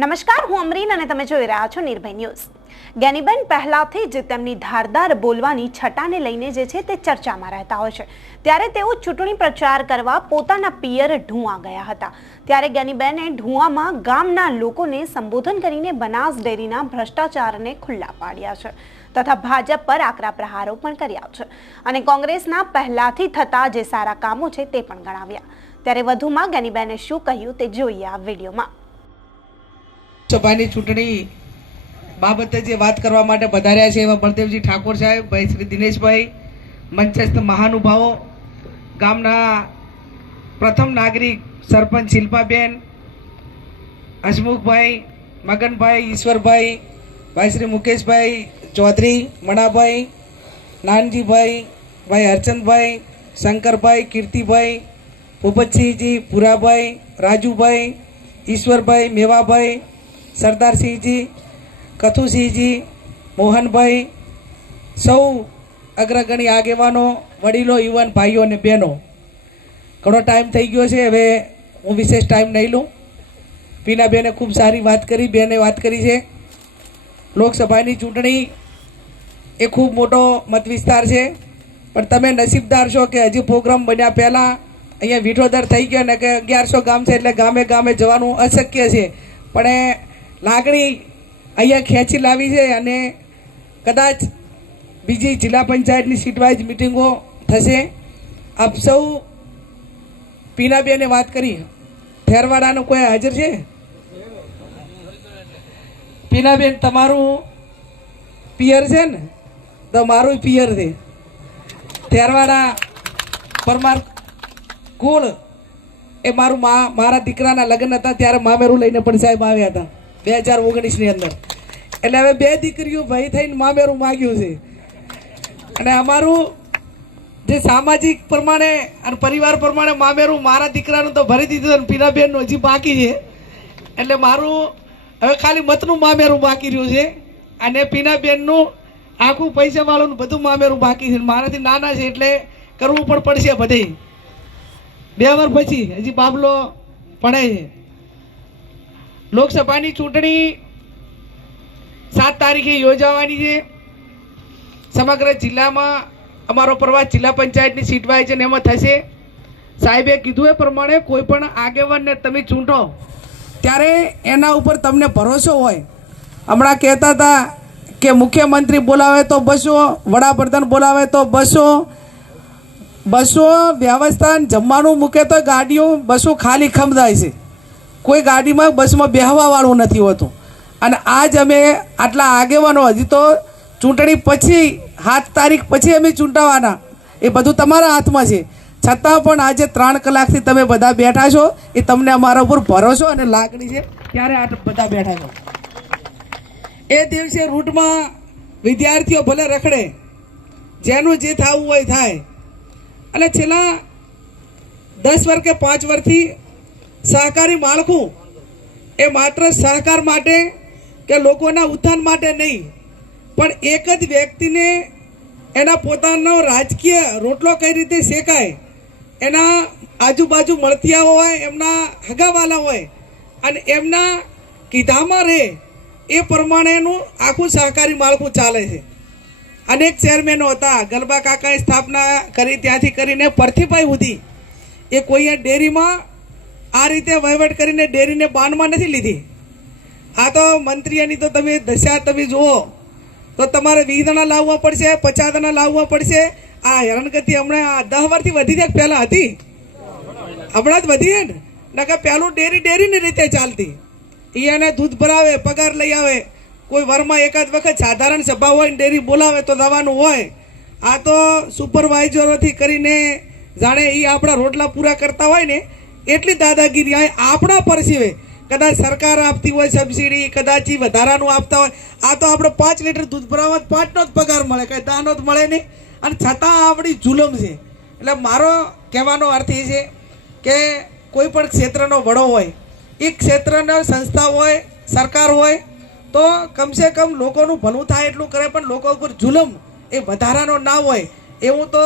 નમસ્કાર, હું અમરીન અને તમે જોઈ રહ્યા છો નિર્ભય ન્યૂઝ. જ્ઞાનીબેન પહેલાથી જ તેમની ધારદાર બોલવાની છટાને લઈને જે છે તે ચર્ચામાં રહેતા હોય છે. ત્યારે તેઓ ચૂંટણી પ્રચાર કરવા પોતાના પિયર ઢુંઆ ગયા હતા. ત્યારે જ્ઞાનીબેને ઢુંઆમાં ગામના લોકોને સંબોધન કરીને બનાસ ડેરીના ભ્રષ્ટાચારને ખુલ્લા પાડ્યા છે તથા ભાજપ પર આકરા પ્રહારો પણ કર્યા છે. અને કોંગ્રેસના પહેલાથી થતા જે સારા કામો છે તે પણ ગણાવ્યા. ત્યારે વધુમાં ગેનીબેને શું કહ્યું તે જોઈએ આ વિડીયોમાં. સભાની ચૂંટણી બાબતે જે વાત કરવા માટે પધાર્યા છે એવા બળદેવજી ઠાકોર સાહેબ, ભાઈ શ્રી દિનેશભાઈ, મંચસ્થ મહાનુભાવો, ગામના પ્રથમ નાગરિક સરપંચ શિલ્પાબેન, હસમુખભાઈ, મગનભાઈ, ઈશ્વરભાઈ, ભાઈ શ્રી મુકેશભાઈ ચૌધરી, મણાભાઈ, નાનજીભાઈ, ભાઈ હરચંદભાઈ, શંકરભાઈ, કીર્તિભાઈ, ભૂપતસિંહજી, પુરાભાઈ, રાજુભાઈ, ઈશ્વરભાઈ, મેવાભાઈ સરદારસિંહજી કથુસિંહજી મોહનભાઈ, સૌ અગ્રગણી આગેવાનો, વડીલો, યુવાન ભાઈઓ અને બહેનો. ઘણો ટાઈમ થઈ ગયો છે, હવે હું વિશેષ ટાઈમ નહીં લઉં. પીનાબેને ખૂબ સારી વાત કરી, બેને વાત કરી છે. લોકસભાની ચૂંટણી એ ખૂબ મોટો મત વિસ્તાર છે. પણ તમે નસીબદાર છો કે હજી પ્રોગ્રામ બન્યા પહેલાં અહીંયા વિઠોદર થઈ ગયો ને કે અગિયારસો ગામ છે એટલે ગામે ગામે જવાનું અશક્ય છે. પણ એ લાગણી અહીંયા ખેંચી લાવી છે અને કદાચ બીજી જિલ્લા પંચાયતની સીટ વાઇઝ મિટિંગો થશે. આપ સૌ પીનાબેને વાત કરી. ઠેરવાડાનો કોઈ હાજર છે? પીનાબેન, તમારું પિયર છે ને? તો મારું પિયર છે. ઠેરવાડા પરમાર કુળ એ મારું મા, મારા દીકરાના લગ્ન હતા, ત્યારે મામેરું લઈને પણ સાહેબ આવ્યા હતા. બે હજાર ઓગણીસની અંદર. એટલે હવે બે દીકરીઓ ભાઈ થઈને મામેરું માગ્યું છે. અને અમારું જે સામાજિક પ્રમાણે અને પરિવાર પ્રમાણે મામેરું, મારા દીકરાનું તો ભરી દીધું અને પીનાબેનનું હજી બાકી છે. એટલે મારું હવે ખાલી મતનું મામેરું બાકી રહ્યું છે. અને પીનાબેનનું આખું પૈસાવાળું બધું મામેરું બાકી છે. મારાથી નાના છે એટલે કરવું પણ પડશે બધે. બે વર્ષ પછી હજી બાબલો પડે છે. લોકસભાની ચૂંટણી સાત તારીખે યોજાવાની છે. સમગ્ર જિલ્લામાં અમારો પ્રવાસ જિલ્લા પંચાયતની સીટ વાય છે ને એમાં થશે. સાહેબે કીધું એ પ્રમાણે કોઈ પણ આગેવાનને તમે ચૂંટો, ત્યારે એના ઉપર તમને ભરોસો હોય. હમણાં કહેતા હતા કે મુખ્યમંત્રી બોલાવે તો બસો, વડાપ્રધાન બોલાવે તો બસો. બસો વ્યવસ્થા જમવાનું મૂકે તો ગાડીઓ બસો ખાલી ખમદાય છે. કોઈ ગાડીમાં, બસમાં બેહવાવાળું નથી હોતું. અને આજ અમે આટલા આગેવાનો, હજી તો ચૂંટણી પછી, સાત તારીખ પછી અમે ચૂંટાવાના. એ બધું તમારા હાથમાં છે. છતાં પણ આજે ત્રણ કલાકથી તમે બધા બેઠા છો. એ તમને અમારા ઉપર ભરોસો અને લાગણી છે. ત્યારે આ બધા બેઠા છો. એ દિવસે રૂટમાં વિદ્યાર્થીઓ ભલે રખડે, જેનું જે થવું હોય થાય. અને છેલ્લા દસ વર્ષ કે પાંચ વર્ષથી સહકારી માળખું એ માત્ર સહકાર માટે કે લોકોના ઉત્થાન માટે નહીં, પણ એક જ વ્યક્તિને એના પોતાનો રાજકીય રોટલો કઈ રીતે શેકાય, એના આજુબાજુ મળતિયા હોય, એમના હગાવાલા હોય, અને એમના કીધામાં રહે, એ પ્રમાણેનું આખું સહકારી માળખું ચાલે છે. અનેક ચેરમેનો હતા, ગલબા કાકાએ સ્થાપના કરી, ત્યાંથી કરીને પરથીભાઈ સુધી, એ કોઈએ ડેરીમાં આ રીતે વહીવટ કરીને ડેરીને બાનમાં નથી લીધી. આ તો મંત્રીઓની તો તમે દશા તમે જુઓ, તો તમારે વીસ દણા લાવવા પડશે, પચાસ દણા લાવવા પડશે. આ હેરાનગતિ હમણાં દસ વર્ષથી વધી જાય પહેલાં હતી. હમણાં જ વધી ને. નકર પહેલું ડેરી ડેરીની રીતે ચાલતી. એ એને દૂધ ભરાવે, પગાર લઈ આવે. કોઈ વરમાં એકાદ વખત સાધારણ સભા હોય ને ડેરી બોલાવે તો દવાનું હોય. આ તો સુપરવાઇઝરોથી કરીને જાણે એ આપણા રોટલા પૂરા કરતા હોય ને એટલી દાદાગીરી આપણા પરસીવે કદાચ સરકાર આપતી હોય સબસિડી કદાચ એ વધારાનું આપતા હોય. આ તો આપણે પાંચ લીટર દૂધ ભરાવવા જ પાંચનો જ પગાર મળે, કંઈ દાનો જ મળે નહીં. અને છતાં આપણી જુલમ છે. એટલે મારો કહેવાનો અર્થ એ છે કે કોઈ પણ ક્ષેત્રનો વડો હોય, એ ક્ષેત્રના સંસ્થા હોય, સરકાર હોય, તો કમસે કમ લોકોનું ભલું થાય એટલું કરે, પણ લોકો ઉપર જુલમ એ વધારાનો ના હોય. એવું તો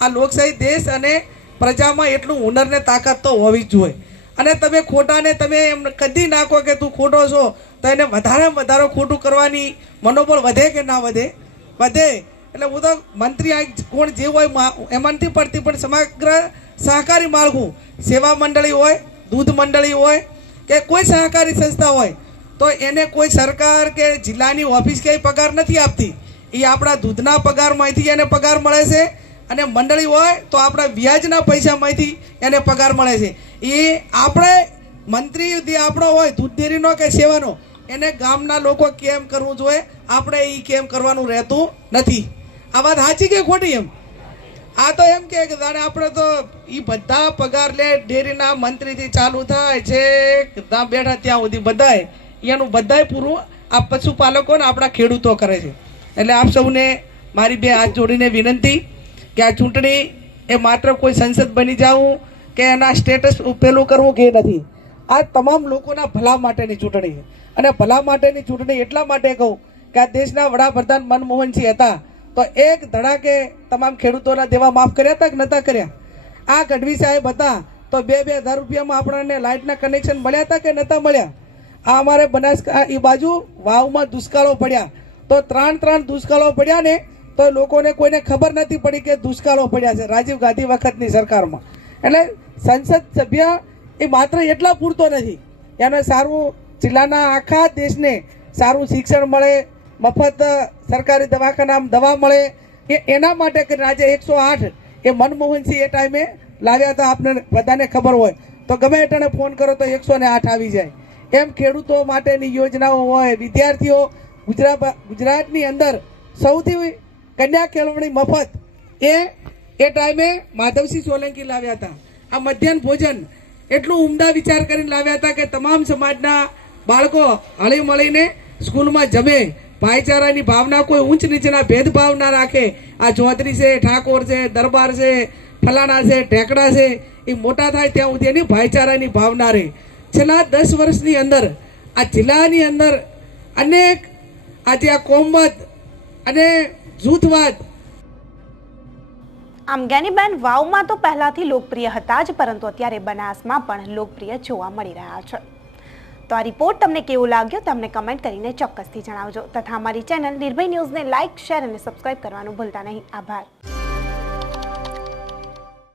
આ લોકશાહી દેશ અને પ્રજામાં એટલું હુનરને તાકાત તો હોવી જ જોઈએ. અને તમે ખોટાને તમે એમ કદી નાખો કે તું ખોટો છો, તો એને વધારે વધારે ખોટું કરવાની મનોબળ વધે કે ના વધે? વધે. એટલે હું તો મંત્રી આ કોણ જે હોય એમાંથી એમાં પડતી પણ સમગ્ર સહકારી માળખું, સેવા મંડળી હોય, દૂધ મંડળી હોય, કે કોઈ સહકારી સંસ્થા હોય, તો એને કોઈ સરકાર કે જિલ્લાની ઓફિસ ક્યાંય પગાર નથી આપતી. એ આપણા દૂધના પગારમાંથી એને પગાર મળે છે. અને મંડળી હોય તો આપણા વ્યાજના પૈસામાંથી એને પગાર મળે છે. એ આપણે મંત્રી જે આપણો હોય દૂધ ડેરીનો કે સેવાનો, એને ગામના લોકો કેમ કરવું જોઈએ? આપણે એ કેમ કરવાનું રહેતું નથી. આ વાત સાચી કે ખોટી એમ? આ તો એમ કે જાણે આપણે તો એ બધા પગાર લે, ડેરીના મંત્રીથી ચાલુ થાય છે ત્યાં બેઠા ત્યાં સુધી બધાય. એનું બધાય પૂરું આ પશુપાલકો ને આપણા ખેડૂતો કરે છે. એટલે આપ સૌને મારી બે હાથ જોડીને વિનંતી કે આ ચૂંટણી એ માત્ર કોઈ સંસદ બની જવું કે એના સ્ટેટસ પેલું કરવું કે નથી. આ તમામ લોકોના ભલા માટેની ચૂંટણી અને ભલા માટેની ચૂંટણી એટલા માટે કહું કે આ દેશના વડાપ્રધાન મનમોહનસિંહ હતા તો એક ધડાકે તમામ ખેડૂતોના દેવા માફ કર્યા હતા કે નહોતા કર્યા? આ ગઢવી સાહેબ હતા તો બે બે હજાર રૂપિયામાં આપણને લાઇટના કનેક્શન મળ્યા હતા કે નહોતા મળ્યા? આ અમારે બનાસકાંઠા એ બાજુ વાવમાં દુષ્કાળો પડ્યા. તો ત્રણ ત્રણ દુષ્કાળો પડ્યા ને તો લોકોને કોઈને ખબર નથી પડી કે દુષ્કાળો પડ્યા છે રાજીવ ગાંધી વખતની સરકારમાં. એટલે સંસદ સભ્ય એ માત્ર એટલા પૂરતો નથી. એને સારું જિલ્લાના આખા દેશને સારું શિક્ષણ મળે, મફત સરકારી દવાખાનામાં, દવા મળે. એ એના માટે કરીને આજે એકસો આઠ એ મનમોહનસિંહ એ ટાઈમે લાવ્યા હતા આપને બધાને ખબર હોય. તો ગમે એટાને ફોન કરો તો એકસો ને આઠ આવી જાય. એમ ખેડૂતો માટેની યોજનાઓ હોય, વિદ્યાર્થીઓ ગુજરાત ગુજરાતની અંદર સૌથી કન્યા કેળવણી મફત. એ એ ટાઈમે માધવસિંહ સોલંકી લાવ્યા હતા. આ મધ્યાહન ભોજન એટલું ઉમદા વિચાર કરીને લાવ્યા હતા કે તમામ સમાજના બાળકો હળી મળીને સ્કૂલમાં જમે. ભાઈચારાની ભાવના કોઈ ઊંચ નીચેના ભેદભાવ ના રાખે. આ ચૌધરી છે, ઠાકોર છે, દરબાર છે, ફલાણા છે, ઢેકડા છે, એ મોટા થાય ત્યાં સુધી એની ભાઈચારાની ભાવના રહે. છેલ્લા દસ વર્ષની અંદર, આ જિલ્લાની અંદર અનેક આજે આ કોમત અને જૂથવાદ. આમ જ્ઞાનીબેન વાવમાં તો પહેલાથી લોકપ્રિય હતા જ, પરંતુ અત્યારે બનાસમાં પણ લોકપ્રિય જોવા મળી રહ્યા છે. તો આ રિપોર્ટ તમને કેવો લાગ્યો, તમને કમેન્ટ કરીને ચોક્કસથી જણાવજો. તથા અમારી ચેનલ નિર્ભય ન્યૂઝને લાઇક, શેર અને સબસ્ક્રાઇબ કરવાનું ભૂલતા નહીં. આભાર.